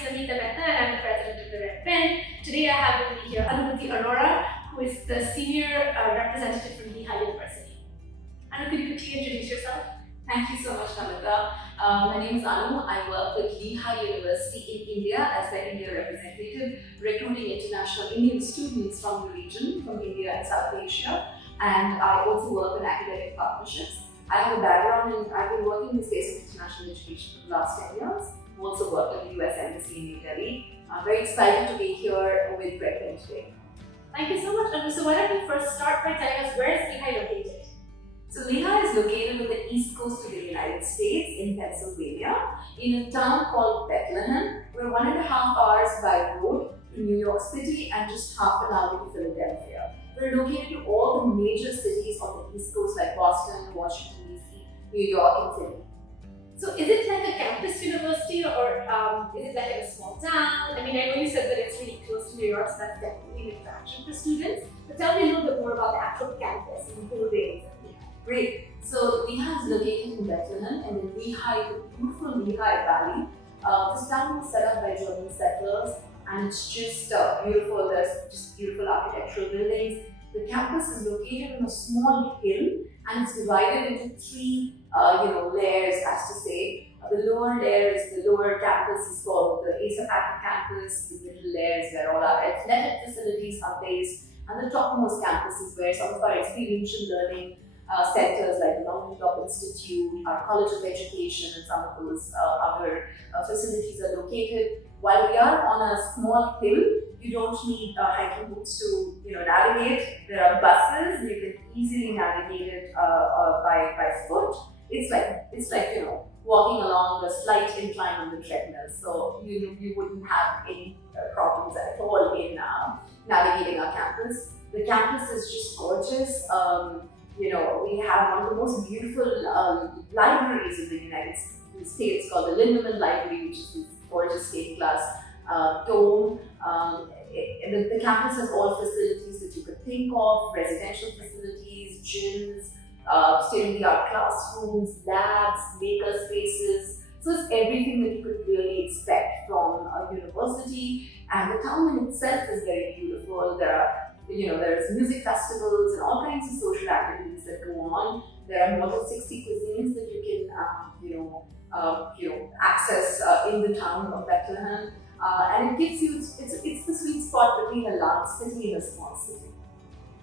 is Namita Mehta and I'm the president of the Red Pen. Today I have with me here Anubhooti Arora, who is the senior representative from Lehigh University. Anu, could you quickly introduce yourself? Thank you so much, Namita. My name is Anu. I work with Lehigh University in India as the India representative, recruiting international Indian students from the region, from India and South Asia. And I also work in academic partnerships. I have a background in, I've been working in the space of international education for the last 10 years. I've also worked in the US Embassy in New Delhi. I'm very excited to be here with Red Pen today. Thank you so much, Anu. So why don't you first start by telling us where is Lehigh located? So Lehigh is located on the east coast of the United States in Pennsylvania, in a town called Bethlehem. We're 1.5 hours by road to New York City and just half an hour to Philadelphia. We're located in all the major cities on the east coast like Boston, Washington DC, New York and Philly. So is it like a campus university or is it like in a small town? I mean, I know you said that it's really close to New York, so that's definitely an attraction for students. But tell me a little bit more about the actual campus and the buildings. Great. So Lehigh is located in Bethlehem and in Lehigh, the beautiful Lehigh Valley. This town was set up by German settlers and it's just beautiful. There's just beautiful architectural buildings. The campus is located on a small hill and it's divided into three layers, as to say. The lower layer is the lower campus is called the ASAP campus. The middle layer is where all our athletic facilities are based. And the topmost campus is where some of our experiential learning centers like the Untitled Institute, our College of Education, and some of those other facilities are located. While we are on a small hill, you don't need hiking boots to navigate. There are buses. You can easily navigate it by foot. It's like walking along a slight incline on the treadmill. So you wouldn't have any problems at all in navigating our campus. The campus is just gorgeous. We have one of the most beautiful libraries in the United States called the Lindemann Library, which is this gorgeous stained glass dome. The campus has all facilities that you could think of: residential facilities, gyms, state-of-the-art classrooms, labs, maker spaces. So it's everything that you could really expect from a university. And the town in itself is very beautiful. There's music festivals and all kinds of social activities that go on. There are more than 60 cuisines that you can access in the town of Bethlehem. And it gives you, it's the sweet spot between a large city and a small city.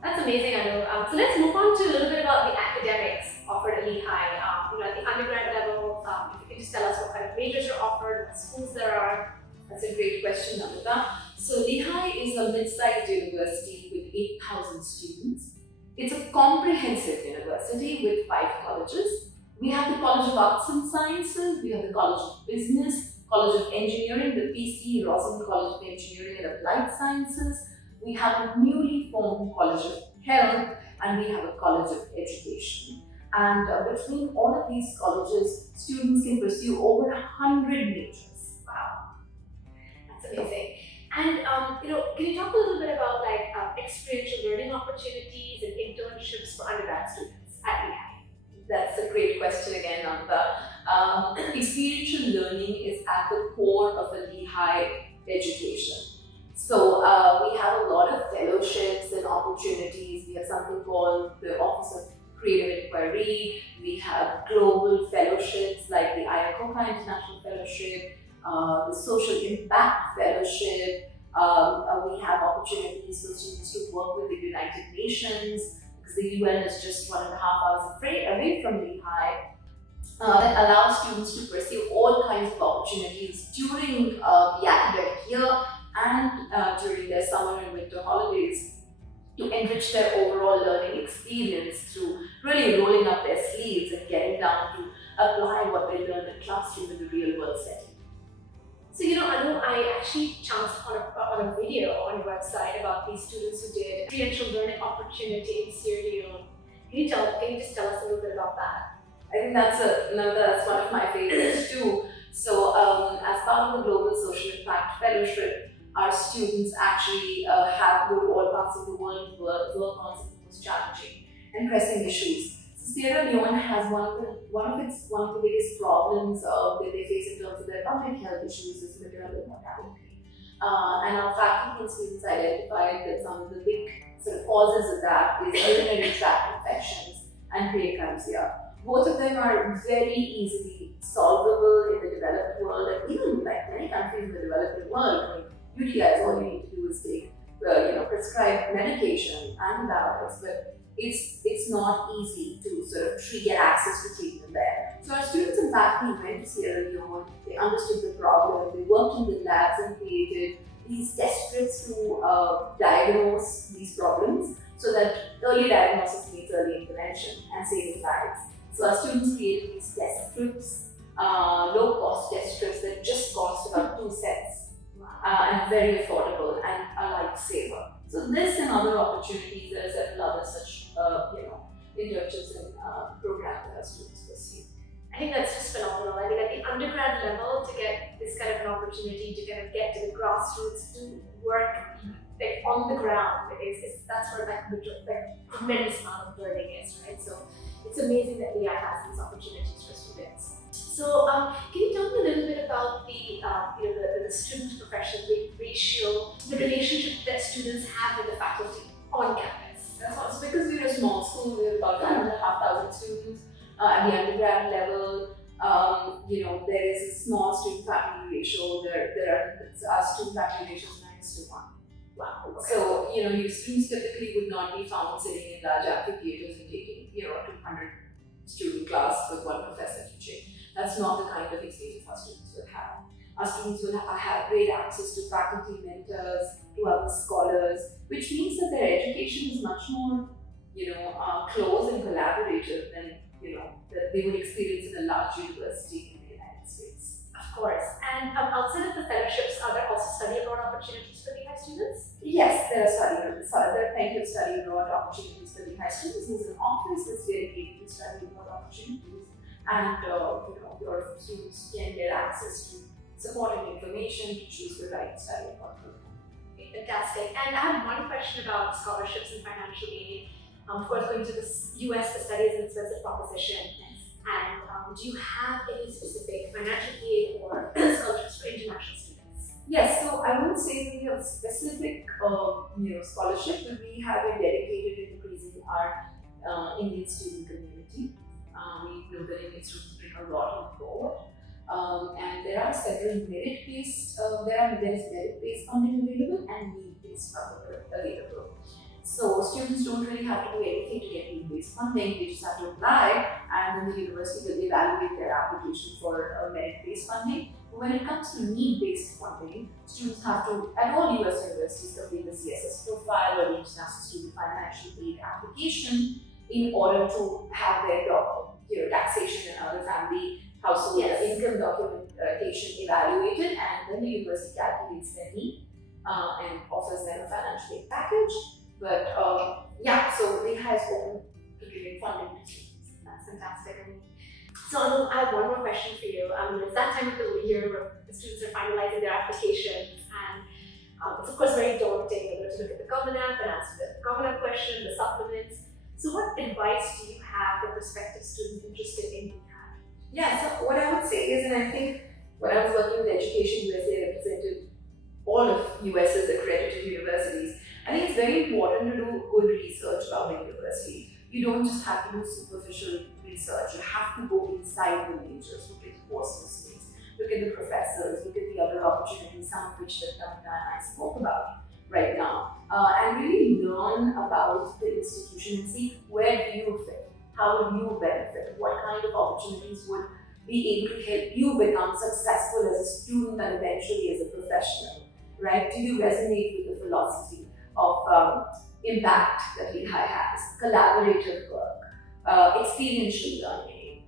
That's amazing, Anu. So let's move on to a little bit about the academics offered at Lehigh. At the undergrad level, if you can just tell us what kind of majors are offered, what schools there are. That's a great question, Namita. So Lehigh is a mid-sized university with 8,000 students. It's a comprehensive university with 5 colleges. We have the College of Arts and Sciences, we have the College of Business, College of Engineering, the PC, Rosen College of Engineering and Applied Sciences. We have a newly formed College of Health, and we have a College of Education. And between all of these colleges, students can pursue over 100 majors. Wow, that's amazing. And can you talk a little bit about experiential learning opportunities and internships for undergrad students at Lehigh? That's a great question again, Namita. Experiential learning is at the core of a Lehigh education. So we have a lot of fellowships and opportunities. We have something called the Office of Creative Inquiry. We have global fellowships like the Iacocca International Fellowship, the Social Impact Fellowship. We have opportunities for students to work with the United Nations, because the UN is just 1.5 hours away from Lehigh. That allows students to pursue all kinds of opportunities during the academic year and during their summer and winter holidays to enrich their overall learning experience through really rolling up their sleeves and getting down to apply what they learn in classroom in the real world setting. So, Anu, I actually chanced on a video on your website about these students who did experiential learning opportunity in Sierra Leone. Can you just tell us a little bit about that? I think that's one of my favorites too. So, as part of the Global Social Impact Fellowship, our students actually go to all parts of the world, work on some of the most challenging and pressing issues. So Sierra Leone has one of the biggest problems that they face in terms of their public health issues is maternal mortality. And our faculty and students identified that some of the big sort of causes of that is urinary tract infections and preeclampsia. Both of them are very easily solvable in the developed world, and even like many countries in the developing world. I mean, UTIs, all you need to do is take, prescribe medication, antibiotics, but it's not easy to sort of get access to treatment there. So our students and faculty went to Sierra Leone, they understood the problem, they worked in the labs and created these test strips to diagnose these problems so that early diagnosis means early intervention and saving lives. So our students created these test strips, low-cost test strips that just cost about 2 cents and very affordable and a lifesaver. So this and other opportunities, there are several other such internships and programs that our students pursue. I think that's just phenomenal. I think at the undergrad level, to get this kind of an opportunity to kind of get to the grassroots, to work like on the ground, that's where like the tremendous amount of learning is, right? So it's amazing that Lehigh has these opportunities for students. So can you tell me a little bit about the student to professional ratio, the relationship that students have with the faculty on campus? So because we're a small school, we're about 1,500 students at the undergrad level. There is a small student faculty ratio. Our student faculty ratio is 9:1. Wow. Okay. So your students typically would not be found sitting in large amphitheaters and taking 200 student class with one professor teaching. That's not the kind of experience our students will have. Our students will have great access to faculty, mentors, to other scholars, which means that their education is much more, close and collaborative than, that they would experience in a large university in the United States. Of course. And outside of the fellowships, are there also study abroad opportunities for Lehigh students? Yes, there are plenty of study abroad opportunities for Lehigh students. There's an office that's dedicated to study abroad opportunities, and your students can get access to supporting information to choose the right study abroad program. Fantastic. And I have one question about scholarships and financial aid. Of course, going to the US to study is an expensive proposition. And do you have any specific financial aid or scholarships for international students? Yes, so I wouldn't say we have a specific scholarship, but we have been dedicated to increasing our Indian student community. We know that Indian students bring a lot on board. And there are several merit-based, there is merit-based funding available and need-based funding available. So students don't really have to do anything to get need-based funding, they just have to apply, and then the university will evaluate their application for merit-based funding. But when it comes to need-based funding, students have to, at all US universities, complete the CSS profile or the International Student Financial Aid application in order to have their taxation and other family household income documentation evaluated, and then the university calculates their need and offers them a financial aid package. But so Lehigh is open to giving funding to students. That's fantastic. So I have one more question for you. It's that time of the year where the students are finalizing their applications, and it's of course very daunting. To look at the Common App and answer the Common App question, the supplements. So what advice do you have for prospective students interested in Lehigh? Yeah, so what I would say is, and I think when I was working with Education USA, I represented all of US's accredited universities. I think it's very important to do good research about the university. You don't just have to do superficial research, you have to go inside the majors, look at the course listings, look at the professors, look at the other opportunities, some of which that Namita and I spoke about right now, and really learn about the institution and see where do you fit, how will you benefit, what kind of opportunities would be able to help you become successful as a student and eventually as a professional, right? Do you resonate with the philosophy of impact that Lehigh has, collaborative work, experiential learning?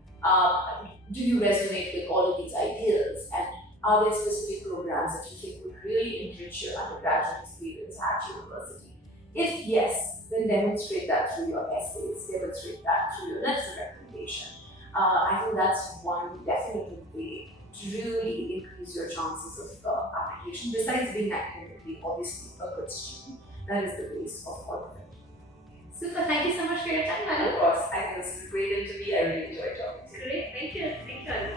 Do you resonate with all of these ideas, and are there specific programs that you think would really enrich your undergraduate experience at university? If yes, then demonstrate that through your essays, demonstrate that through your letters of recommendation. I think that's one definite way to really increase your chances of application, besides being academically obviously a good student. That is the base of all of it. Super. Thank you so much for your time, Of Madam. course, I think this is a great interview. I really enjoyed talking to you. Great. Thank you. Thank you.